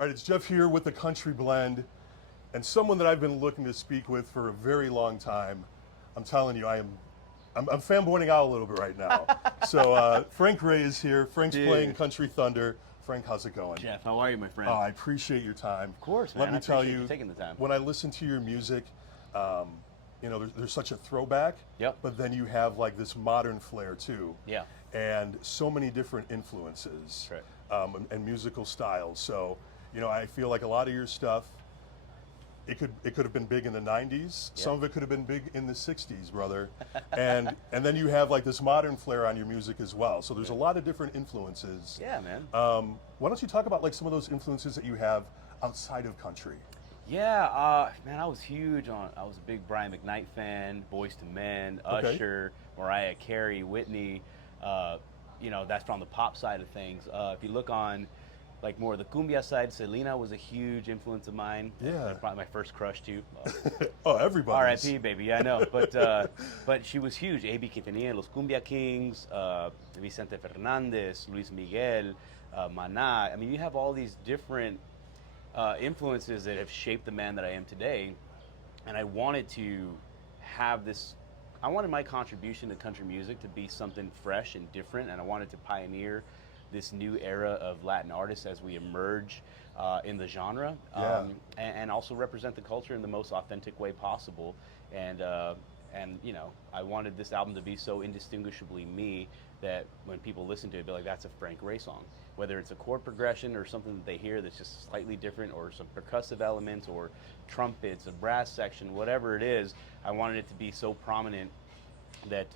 All right, it's Jeff here with the Country Blend, and someone that I've been looking to speak with for a very long time. I'm telling you, I'm fanboying out a little bit right now. So Frank Ray is here. Frank's Dude. playing Country Thunder. Frank, how's it going? Jeff, how are you, my friend? Oh, I appreciate your time. Of course, man. Let me I tell appreciate you, you taking the time. when I listen to your music, there's such a throwback. Yep. But then you have like this modern flair too. Yeah. And so many different influences. That's and musical styles. So, I feel like a lot of your stuff, it could have been big in the 90s. Yeah. Some of it could have been big in the 60s, brother. and then you have like this modern flair on your music as well. So there's a lot of different influences. Yeah, man. Why don't you talk about like some of those influences that you have outside of country? Yeah, man, I was a big Brian McKnight fan, Boyz II Men, Okay. Usher, Mariah Carey, Whitney. That's from the pop side of things. If you look on like more of the cumbia side, Selena was a huge influence of mine. Yeah. Probably my first crush too. Oh, everybody. R.I.P. baby, yeah, I know. But she was huge. A.B. Quintanilla, Los Cumbia Kings, Vicente Fernandez, Luis Miguel, Maná. I mean, you have all these different influences that have shaped the man that I am today. And I wanted my contribution to country music to be something fresh and different, and I wanted to pioneer this new era of Latin artists as we emerge in the genre, Yeah. and also represent the culture in the most authentic way possible. And I wanted this album to be so indistinguishably me that when people listen to it, they'll be like, that's a Frank Ray song. Whether it's a chord progression or something that they hear that's just slightly different, or some percussive elements, or trumpets, a brass section, whatever it is, I wanted it to be so prominent that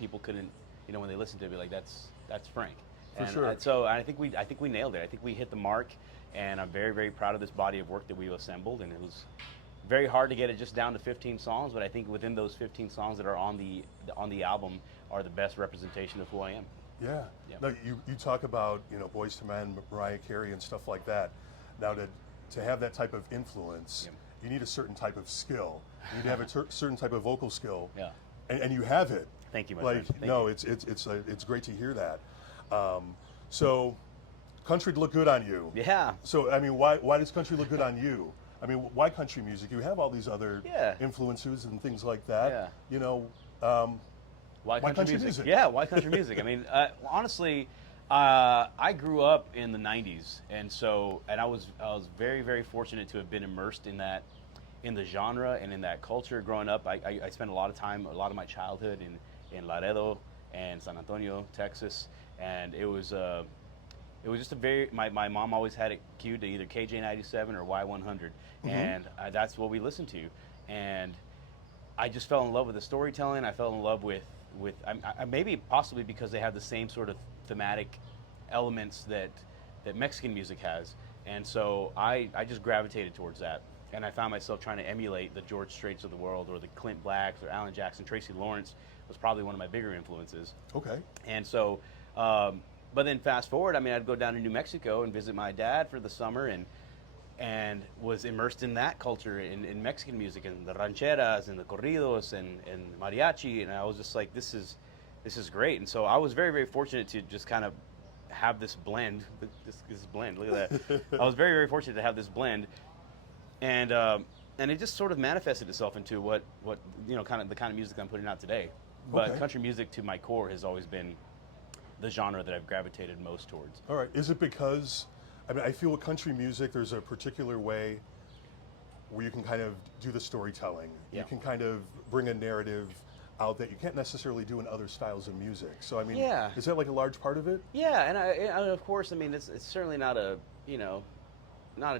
people couldn't, when they listen to it, be like, that's Frank. For And sure. so I think we nailed it. I think we hit the mark, and I'm very, very proud of this body of work that we've assembled. And it was very hard to get it just down to 15 songs, but I think within those 15 songs that are on the album are the best representation of who I am. Yeah. Yeah. No, you talk about, Boyz II Men, Mariah Carey and stuff like that. Now to have that type of influence, Yeah. you need a certain type of skill. You need to have a certain type of vocal skill. Yeah. And you have it. Thank you, my Like, friend. Thank no, you. it's great to hear that. So country look good on you. Yeah. So I mean, why does country look good on you? I mean, why country music? You have all these other Yeah. influences and things like that. Yeah. Why country music? Yeah, why country music? I mean, honestly, I grew up in the '90s, and I was very, very fortunate to have been immersed in the genre and in that culture growing up. I spent a lot of my childhood in Laredo and San Antonio, Texas, and it was just my mom always had it cued to either KJ97 or Y100, and that's what we listened to, and I just fell in love with the storytelling. I fell in love with maybe possibly because they have the same sort of thematic elements that Mexican music has, and so I just gravitated towards that, and I found myself trying to emulate the George Straits of the world, or the Clint Blacks, or Alan Jackson. Tracy Lawrence was probably one of my bigger influences. Okay. And so, but then fast forward, I mean, I'd go down to New Mexico and visit my dad for the summer, and was immersed in that culture, in Mexican music, and the rancheras and the corridos and mariachi, and I was just like, this is great. And so I was very, very fortunate to just kind of have this blend. This blend, look at that. I was very, very fortunate to have this blend, and it just sort of manifested itself into what kind of the kind of music I'm putting out today. But Okay. country music, to my core, has always been the genre that I've gravitated most towards. All right. Is it because, I mean, I feel with country music, there's a particular way where you can kind of do the storytelling. Yeah. You can kind of bring a narrative out that you can't necessarily do in other styles of music. So, I mean, Yeah. is that like a large part of it? Yeah, and of course, I mean, it's certainly not a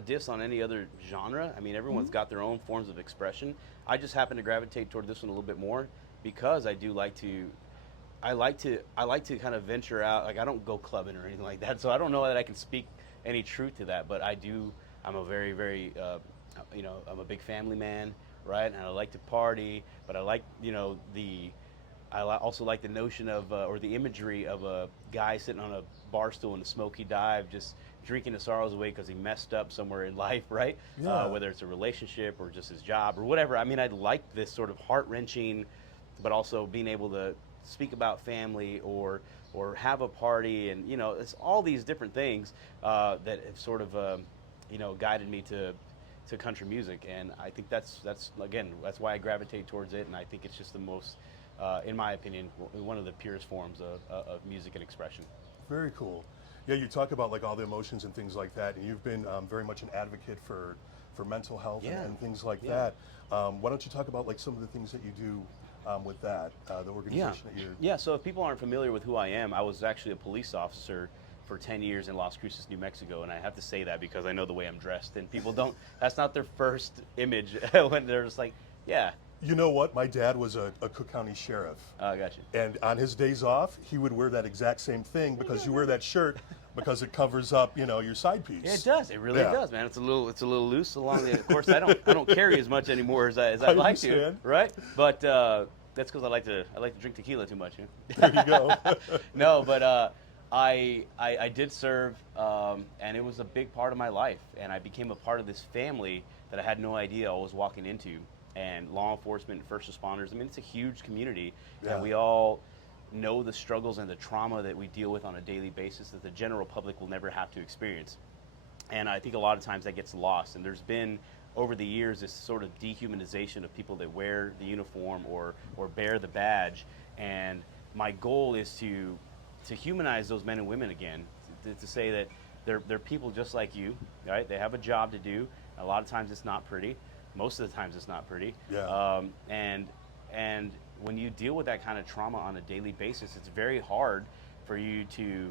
diss on any other genre. I mean, everyone's got their own forms of expression. I just happen to gravitate toward this one a little bit more because I like to kind of venture out. Like, I don't go clubbing or anything like that, so I don't know that I can speak any truth to that. But I do. I'm a very, very, I'm a big family man, right? And I like to party, but I like, also like the notion of, or the imagery of a guy sitting on a bar stool in a smoky dive, just drinking his sorrows away because he messed up somewhere in life, right? Yeah. Whether it's a relationship or just his job or whatever. I mean, I like this sort of heart-wrenching, but also being able to speak about family or have a party, and it's all these different things that have sort of guided me to country music, and I think that's why I gravitate towards it, and I think it's just the most, in my opinion, one of the purest forms of music and expression. Very cool. Yeah, you talk about like all the emotions and things like that, and you've been very much an advocate for mental health and things like that. Why don't you talk about like some of the things that you do with that, the organization that you're... Yeah, so if people aren't familiar with who I am, I was actually a police officer for 10 years in Las Cruces, New Mexico, and I have to say that because I know the way I'm dressed, and people don't, that's not their first image when they're just like, yeah. You know what? My dad was a Cook County sheriff. Oh, I got you. And on his days off, he would wear that exact same thing because you wear that shirt because it covers up, your side piece. Yeah, it does. It really does, man. It's a little loose along the. Of course, I don't carry as much anymore as I'd like to, right? But that's because I like to drink tequila too much. There you go. No, but I did serve, and it was a big part of my life, and I became a part of this family that I had no idea I was walking into. And law enforcement, first responders. I mean, it's a huge community, and we all know the struggles and the trauma that we deal with on a daily basis that the general public will never have to experience. And I think a lot of times that gets lost. And there's been, over the years, this sort of dehumanization of people that wear the uniform or bear the badge. And my goal is to humanize those men and women again, to say that they're people just like you, right? They have a job to do. A lot of times it's not pretty. Most of the times it's not pretty. Yeah. And when you deal with that kind of trauma on a daily basis, it's very hard for you to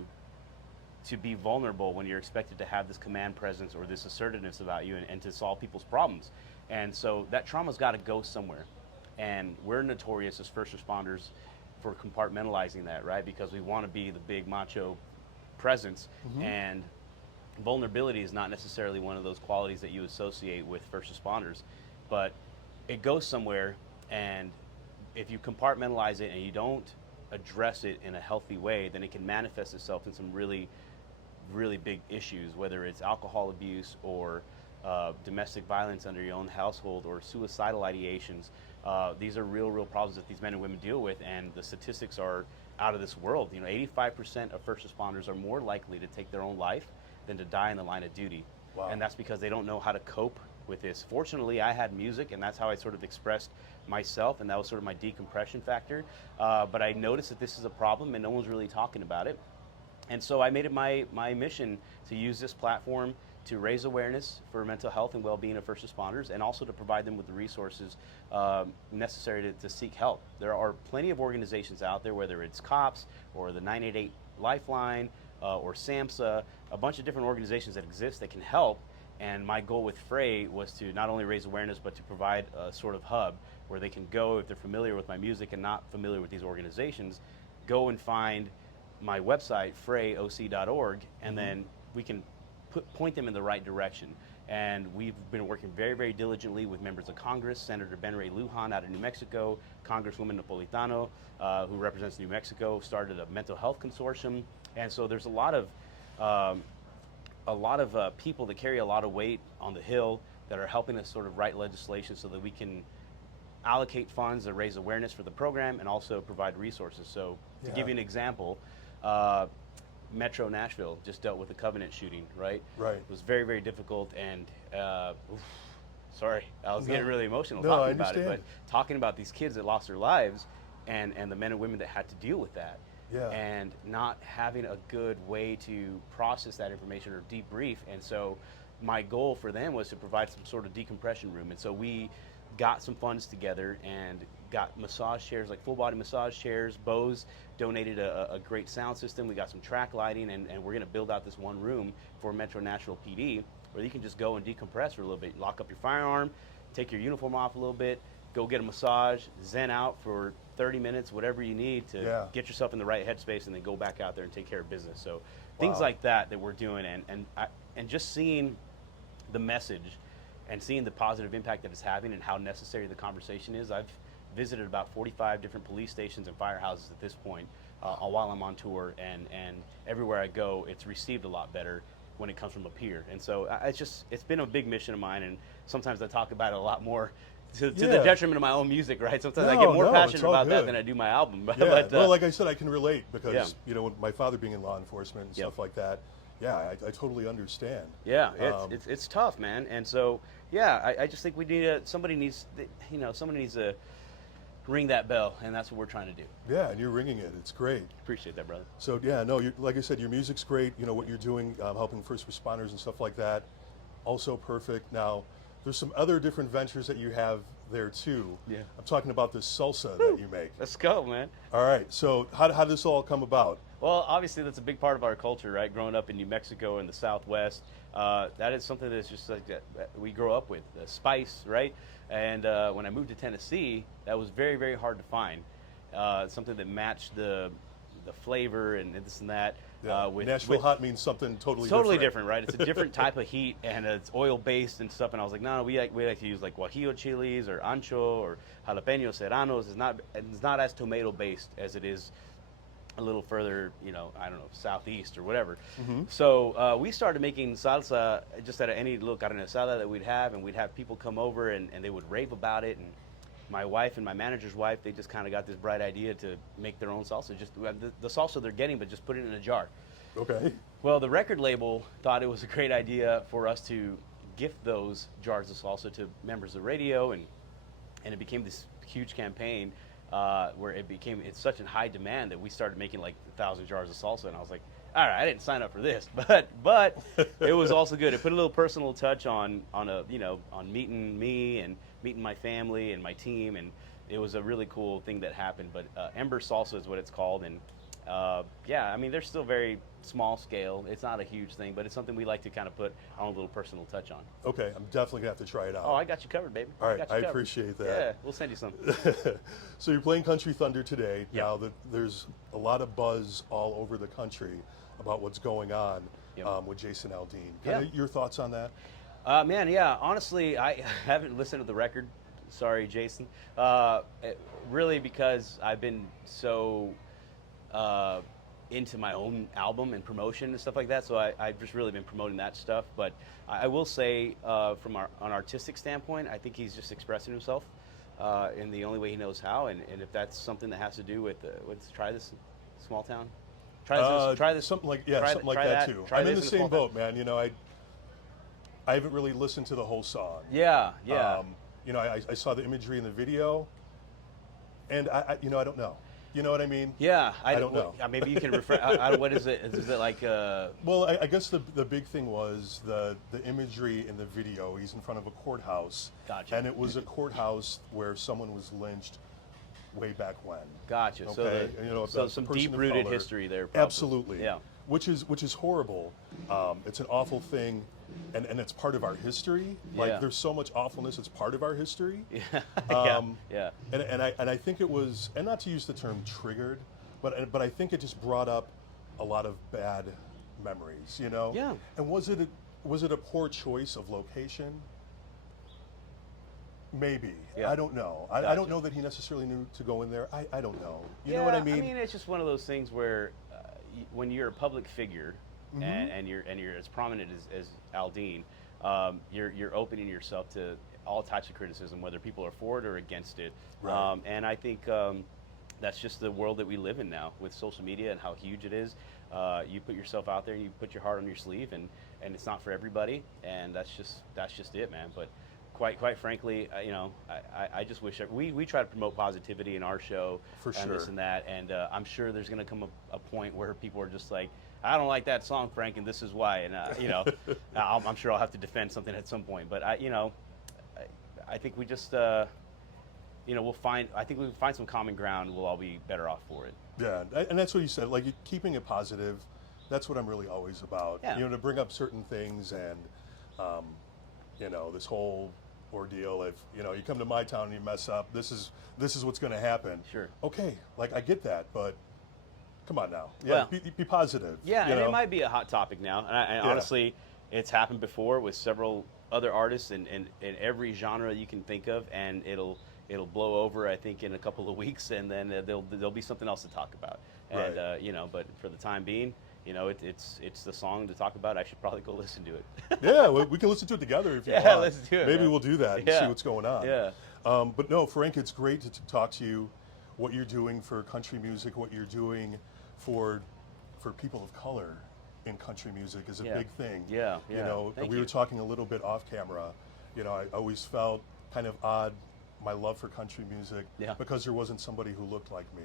be vulnerable when you're expected to have this command presence or this assertiveness about you and to solve people's problems. And so that trauma's got to go somewhere. And we're notorious as first responders for compartmentalizing that, right? Because we want to be the big macho presence, and vulnerability is not necessarily one of those qualities that you associate with first responders, but it goes somewhere, and if you compartmentalize it and you don't address it in a healthy way, then it can manifest itself in some really, really big issues, whether it's alcohol abuse or domestic violence under your own household or suicidal ideations. These are real problems that these men and women deal with, and the statistics are out of this world. 85% of first responders are more likely to take their own life than to die in the line of duty. Wow. And that's because they don't know how to cope with this. Fortunately, I had music, and that's how I sort of expressed myself, and that was sort of my decompression factor. But I noticed that this is a problem, and no one's really talking about it. And so I made it my mission to use this platform to raise awareness for mental health and well-being of first responders, and also to provide them with the resources necessary to seek help. There are plenty of organizations out there, whether it's COPS or the 988 Lifeline, or SAMHSA, a bunch of different organizations that exist that can help. And my goal with Fray was to not only raise awareness, but to provide a sort of hub where they can go, if they're familiar with my music and not familiar with these organizations, go and find my website, frayoc.org, and then we can point them in the right direction. And we've been working very, very diligently with members of Congress, Senator Ben Ray Lujan out of New Mexico, Congresswoman Napolitano, who represents New Mexico, started a mental health consortium. And so there's a lot of people that carry a lot of weight on the Hill that are helping us sort of write legislation so that we can allocate funds that raise awareness for the program and also provide resources. So to give you an example, Metro Nashville just dealt with a Covenant shooting, right? Right. It was very, very difficult, and sorry, I was getting really emotional No, talking about it, but talking about these kids that lost their lives and the men and women that had to deal with that. Yeah. And not having a good way to process that information or debrief. And so my goal for them was to provide some sort of decompression room. And so we got some funds together and got massage chairs, like full body massage chairs. Bose donated a great sound system. We got some track lighting, and we're going to build out this one room for Metro Nashville PD where you can just go and decompress for a little bit. Lock up your firearm, take your uniform off a little bit, go get a massage, zen out for 30 minutes, whatever you need to get yourself in the right headspace, and then go back out there and take care of business. So things like that we're doing, and just seeing the message and seeing the positive impact that it's having and how necessary the conversation is. I've visited about 45 different police stations and firehouses at this point while I'm on tour, and everywhere I go, it's received a lot better when it comes from a peer. And so it's been a big mission of mine, and sometimes I talk about it a lot more to the detriment of my own music, right? Sometimes I get more passionate about that than I do my album. But, well, like I said, I can relate because, you know, my father being in law enforcement and stuff like that, Yeah, I totally understand. Yeah, it's tough, man. And so yeah, I just think we need somebody needs somebody needs to ring that bell, and that's what we're trying to do. Yeah, and you're ringing it. It's great. Appreciate that, brother. So yeah, no, like I said, your music's great. You know what you're doing, helping first responders and stuff like that, also perfect. Now, there's some other different ventures that you have there too. Yeah. I'm talking about this salsa that you make. Let's go, man. All right. So how did this all come about? Well, obviously that's a big part of our culture, right? Growing up in New Mexico and the Southwest, that is something that's just like that we grow up with, the spice, right? And when I moved to Tennessee, that was very, very hard to find. Something that matched the flavor and this and that. Yeah. Nashville hot means something totally different, right? It's a different type of heat, and it's oil based and stuff. And I was like, no, we like to use like guajillo chilies or ancho or jalapeno serranos. It's not as tomato based as it is a little further, I don't know, southeast or whatever. Mm-hmm. So we started making salsa just at any little carne asada that we'd have, and we'd have people come over and they would rave about it. And my wife and my manager's wife, they just kind of got this bright idea to make their own salsa. Just the salsa they're getting, but just put it in a jar. Okay. Well, the record label thought it was a great idea for us to gift those jars of salsa to members of radio, and it became this huge campaign where it's such in high demand that we started making like 1,000 jars of salsa, and I was like, all right, I didn't sign up for this, but it was also good. It put a little personal touch on meeting me and meeting my family and my team, and it was a really cool thing that happened. But Ember Salsa is what it's called, and yeah, I mean, they're still very small scale. It's not a huge thing, but it's something we like to kind of put our own little personal touch on. Okay, I'm definitely gonna have to try it out. Oh, I got you covered, baby. All right, I appreciate that. Yeah, we'll send you some. So you're playing Country Thunder today. Yep. Now that there's a lot of buzz all over the country about what's going on with Jason Aldean. Your thoughts on that? Man, yeah, honestly, I haven't listened to the record. Sorry, Jason. Really, because I've been so into my own album and promotion and stuff like that, so I've just really been promoting that stuff. But I will say, from an artistic standpoint, I think he's just expressing himself in the only way he knows how, and if that's something that has to do with let's try this small town. Try this. Something like that too. I'm in the same boat, man. I haven't really listened to the whole song. Yeah. I saw the imagery in the video, and I don't know. You know what I mean? Yeah, I don't know. Maybe you can refer. What is it? Is it like? Well, I guess the big thing was the imagery in the video. He's in front of a courthouse. Gotcha. And it was a courthouse where someone was lynched way back when. Gotcha. Okay? So some deep-rooted history there. Probably. Absolutely. Yeah. Which is horrible. It's an awful thing, and it's part of our history. Like there's so much awfulness. It's part of our history. Yeah. Yeah. And I think it was, and not to use the term triggered, but I think it just brought up a lot of bad memories. Yeah. And was it a poor choice of location? Maybe. Yeah. I don't know. Gotcha. I don't know that he necessarily knew to go in there. I don't know. You know what I mean? I mean, it's just one of those things where when you're a public figure and you're as prominent as Aldean, you're opening yourself to all types of criticism, whether people are for it or against it. Right. And I think that's just the world that we live in now with social media and how huge it is. You put yourself out there and you put your heart on your sleeve, and it's not for everybody, and that's just it, man. But quite frankly, I just wish we try to promote positivity in our show, for and sure, this and that, and I'm sure there's going to come a point where people are just like, I don't like that song, Frank, and this is why, and I'm sure I'll have to defend something at some point, but I think we just we'll find some common ground. We'll all be better off for it. Yeah, and that's what you said. Like keeping it positive. That's what I'm really always about. Yeah. To bring up certain things and this whole ordeal. If you come to my town and you mess up, this is what's going to happen. Sure. Okay, like I get that, but come on now. Yeah, well, be positive. Yeah, and it might be a hot topic now. And honestly, it's happened before with several other artists in every genre you can think of, and it'll blow over, I think, in a couple of weeks, and then there'll be something else to talk about. And right. But for the time being, it's the song to talk about. I should probably go listen to it. Yeah, we can listen to it together if you want. Yeah, listen to it. Maybe man. We'll do that and see what's going on. Yeah. But no, Frank, it's great to talk to you. What you're doing for country music, what you're doing for people of color in country music is a Yeah. big thing. Yeah, You yeah. know, Thank we you. were talking a little bit off camera. You know, I always felt kind of odd, my love for country music, Yeah. because there wasn't somebody who looked like me.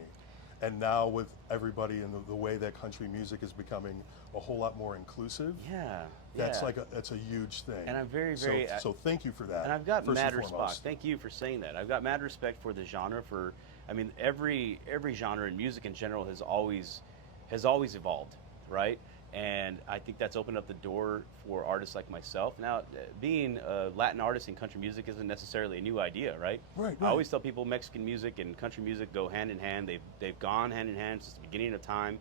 And now with everybody and the way that country music is becoming a whole lot more inclusive, Yeah. that's yeah. that's a huge thing. And I'm very, very- so thank you for that. And I've got first mad and respect. foremost. Thank you for saying that. I've got mad respect for the genre. I mean, every genre in music in general has always evolved, right? And I think that's opened up the door for artists like myself. Now, being a Latin artist in country music isn't necessarily a new idea, right? Right, I right. always tell people Mexican music and country music go hand in hand. They've gone hand in hand since the beginning of time.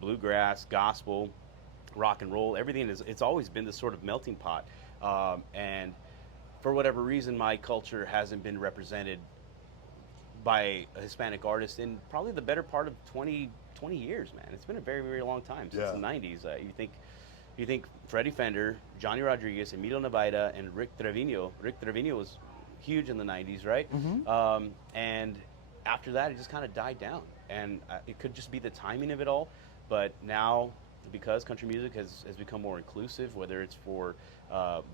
Bluegrass, gospel, rock and roll, everything it's always been this sort of melting pot. And for whatever reason, my culture hasn't been represented by a Hispanic artist in probably the better part of 20 years, man. It's been a very, very long time, since Yeah. the 90s. You think Freddie Fender, Johnny Rodriguez, Emilio Navaira, and Rick Trevino. Rick Trevino was huge in the 90s, right? And after that, it just kind of died down. And it could just be the timing of it all. But now, because country music has become more inclusive, whether it's for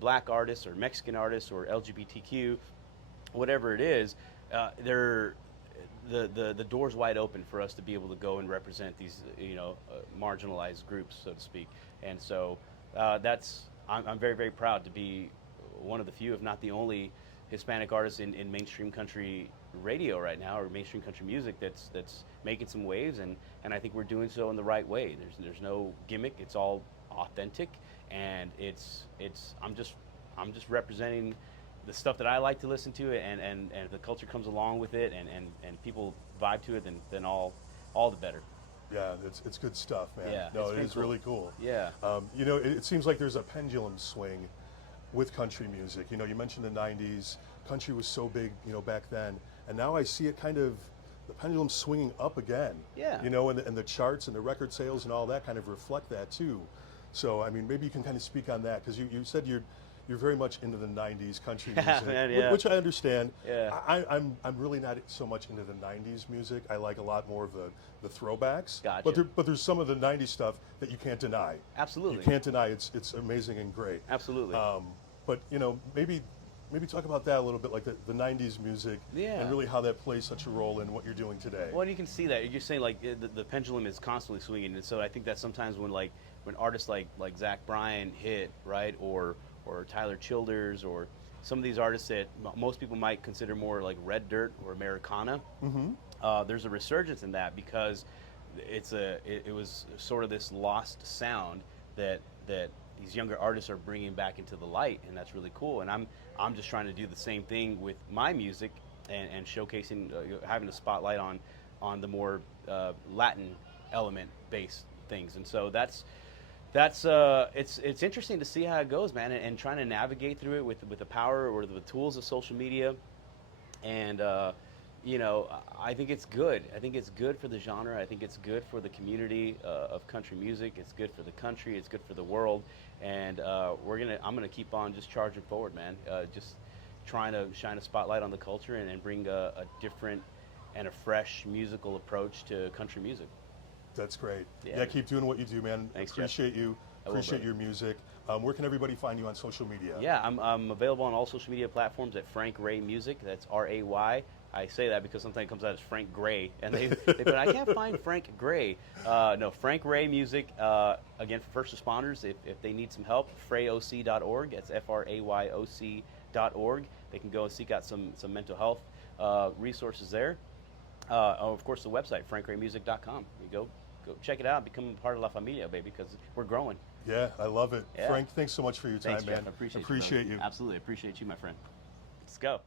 black artists or Mexican artists or LGBTQ, whatever it is, the door's wide open for us to be able to go and represent these, marginalized groups, so to speak. And so I'm very, very proud to be one of the few, if not the only, Hispanic artist in mainstream country radio right now, or mainstream country music that's making some waves, and I think we're doing so in the right way. There's no gimmick. It's all authentic, and I'm just representing the stuff that I like to listen to, and if the culture comes along with it, and people vibe to it, then all the better. Yeah, it's good stuff, man. Yeah, no, it's it been is cool. really cool. Yeah. You know, it seems like there's a pendulum swing with country music. You know, you mentioned the 90s. Country was so big, back then. And now I see it kind of, the pendulum swinging up again. Yeah. You know, and the charts and the record sales and all that kind of reflect that too. So, I mean, maybe you can kind of speak on that, because you said you're very much into the 90s country music, man, yeah. which I understand. Yeah. I'm really not so much into the 90s music. I like a lot more of the throwbacks. Gotcha. But there's some of the 90s stuff that you can't deny. Absolutely. You can't deny it's amazing and great. Absolutely. But maybe talk about that a little bit, like the 90s music, Yeah. and really how that plays such a role in what you're doing today. Well, you can see that. You're saying like the pendulum is constantly swinging, and so I think that sometimes when artists like Zach Bryan hit, right, or Tyler Childers, or some of these artists that most people might consider more like Red Dirt or Americana, there's a resurgence in that, because it was sort of this lost sound that these younger artists are bringing back into the light, and that's really cool. And I'm just trying to do the same thing with my music, and showcasing, having a spotlight on the more Latin element based things. And so it's interesting to see how it goes, man, and trying to navigate through it with the power or the tools of social media. And I think it's good. I think it's good for the genre. I think it's good for the community of country music. It's good for the country. It's good for the world. And I'm gonna keep on just charging forward, man. Just trying to shine a spotlight on the culture, and bring a different and a fresh musical approach to country music. That's great. Yeah. Yeah, keep doing what you do, man. Thanks, Jeff. Appreciate you. I will, Appreciate brother. your music. Where can everybody find you on social media? Yeah, I'm available on all social media platforms at Frank Ray Music. That's RAY. I say that because sometimes it comes out as Frank Gray, and they put, I can't find Frank Gray. No, Frank Ray Music. Again, for first responders, if they need some help, frayoc.org. That's FRAYOC.org. They can go and seek out some mental health resources there. Of course, the website, frankraymusic.com. You go check it out, become a part of La Familia, baby, because we're growing. Yeah, I love it. Yeah. Frank, thanks so much for your time, Thanks, man. Jeff. I appreciate you. Appreciate brother. you. Absolutely appreciate you, my friend. Let's go.